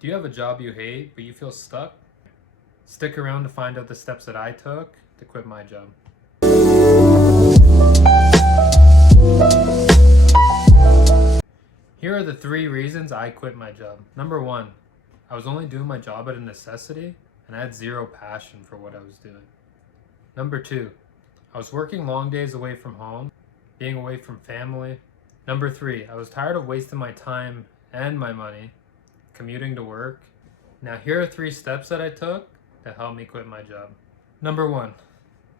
Do you have a job you hate, but you feel stuck? Stick around to find out the steps that I took to quit my job. Here are the 3 reasons I quit my job. Number 1, I was only doing my job out of necessity, and I had zero passion for what I was doing. Number 2, I was working long days away from home, being away from family. Number 3, I was tired of wasting my time and my money commuting to work. Now, here are 3 steps that I took to help me quit my job. Number 1,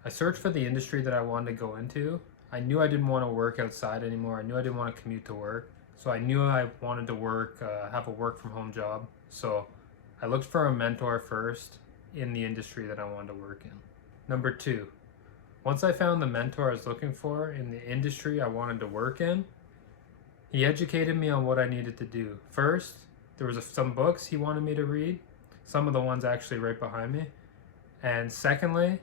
I searched for the industry that I wanted to go into. I knew I didn't want to work outside anymore. I knew I didn't want to commute to work. So I knew I wanted to have a work from home job. So I looked for a mentor first in the industry that I wanted to work in. Number 2, once I found the mentor I was looking for in the industry I wanted to work in, he educated me on what I needed to do. First, there was some books he wanted me to read, some of the ones actually right behind me. And secondly,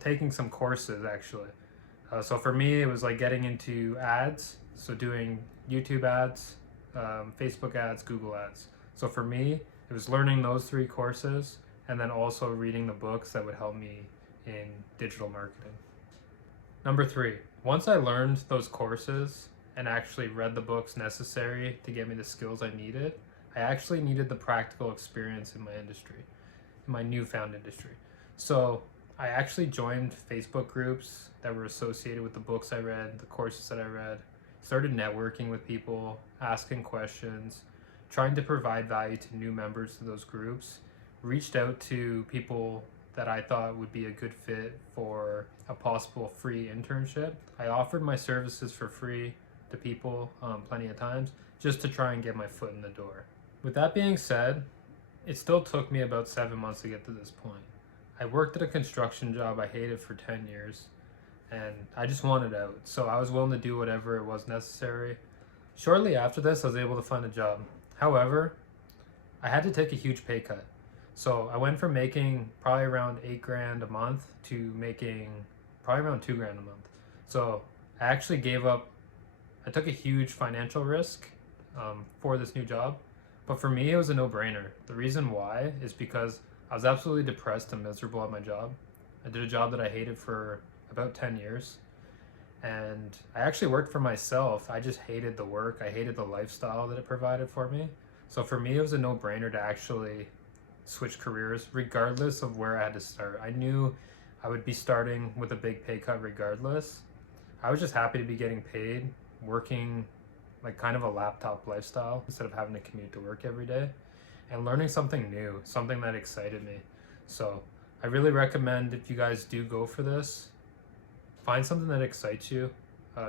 taking some courses actually. So for me, it was like getting into ads, so doing YouTube ads, Facebook ads, Google ads. So for me, it was learning those 3 courses and then also reading the books that would help me in digital marketing. Number 3, once I learned those courses and actually read the books necessary to get me the skills I needed, I actually needed the practical experience in my industry, in my newfound industry. So I actually joined Facebook groups that were associated with the books I read, the courses that I read, started networking with people, asking questions, trying to provide value to new members of those groups, reached out to people that I thought would be a good fit for a possible free internship. I offered my services for free to people plenty of times just to try and get my foot in the door. With that being said, it still took me about 7 months to get to this point. I worked at a construction job I hated for 10 years and I just wanted out. So I was willing to do whatever it was necessary. Shortly after this, I was able to find a job. However, I had to take a huge pay cut. So I went from making probably around 8 grand a month to making probably around 2 grand a month. So I actually I took a huge financial risk for this new job. But for me, it was a no-brainer. The reason why is because I was absolutely depressed and miserable at my job. I did a job that I hated for about 10 years. And I actually worked for myself. I just hated the work. I hated the lifestyle that it provided for me. So for me, it was a no-brainer to actually switch careers regardless of where I had to start. I knew I would be starting with a big pay cut regardless. I was just happy to be getting paid, working like kind of a laptop lifestyle instead of having to commute to work every day, and learning something new, something that excited me. So I really recommend, if you guys do go for this, find something that excites you.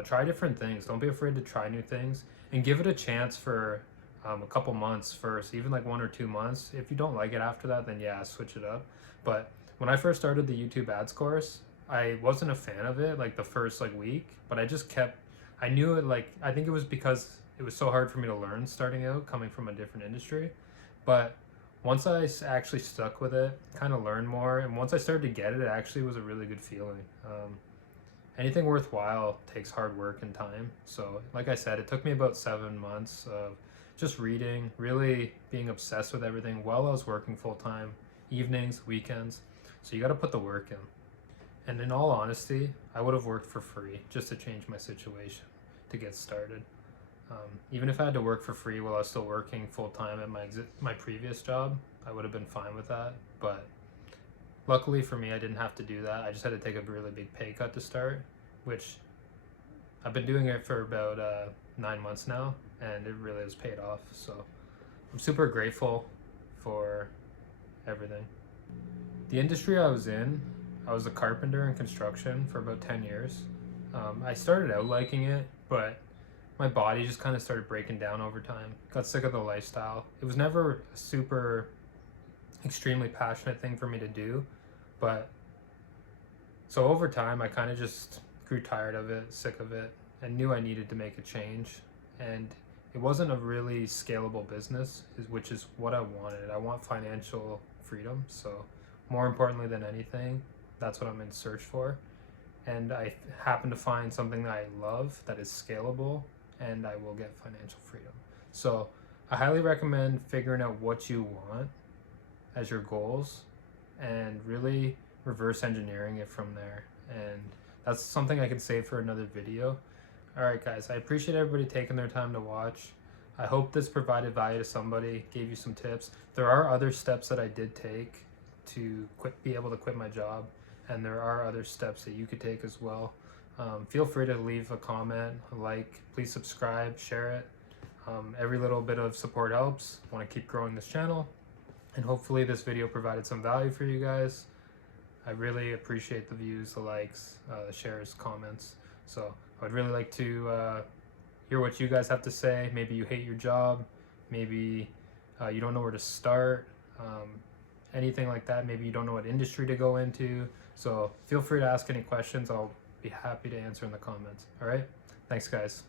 Try different things. Don't be afraid to try new things and give it a chance for a couple months first, even like 1 or 2 months. If you don't like it after that, then yeah, switch it up. But when I first started the YouTube ads course, I wasn't a fan of it like the first week, but I knew it. Like, I think it was because it was so hard for me to learn starting out, coming from a different industry. But once I actually stuck with it, kind of learned more, and once I started to get it, it actually was a really good feeling. Anything worthwhile takes hard work and time. So like I said, it took me about 7 months of just reading, really being obsessed with everything while I was working full-time, evenings, weekends. So you got to put the work in. And in all honesty, I would have worked for free just to change my situation, to get started. Even if I had to work for free while I was still working full-time at my previous job, I would have been fine with that. But luckily for me, I didn't have to do that. I just had to take a really big pay cut to start, which I've been doing it for about 9 months now, and it really has paid off. So I'm super grateful for everything. The industry I was in, I was a carpenter in construction for about 10 years. I started out liking it, but my body just kind of started breaking down over time. Got sick of the lifestyle. It was never a super extremely passionate thing for me to do, but so over time I kind of just grew tired of it, sick of it, and knew I needed to make a change. And it wasn't a really scalable business, which is what I wanted. I want financial freedom, so more importantly than anything, that's what I'm in search for. And I happen to find something that I love that is scalable, and I will get financial freedom. So I highly recommend figuring out what you want as your goals and really reverse engineering it from there. And that's something I could save for another video. Alright guys, I appreciate everybody taking their time to watch. I hope this provided value to somebody, gave you some tips. There are other steps that I did take to be able to quit my job, and there are other steps that you could take as well. Feel free to leave a comment, a like, please subscribe, share it. Every little bit of support helps. I want to keep growing this channel, and hopefully this video provided some value for you guys. I really appreciate the views, the likes, the shares, comments. So I would really like to hear what you guys have to say. Maybe you hate your job, maybe you don't know where to start, anything like that. Maybe you don't know what industry to go into. So feel free to ask any questions. I'll be happy to answer in the comments. All right, thanks guys.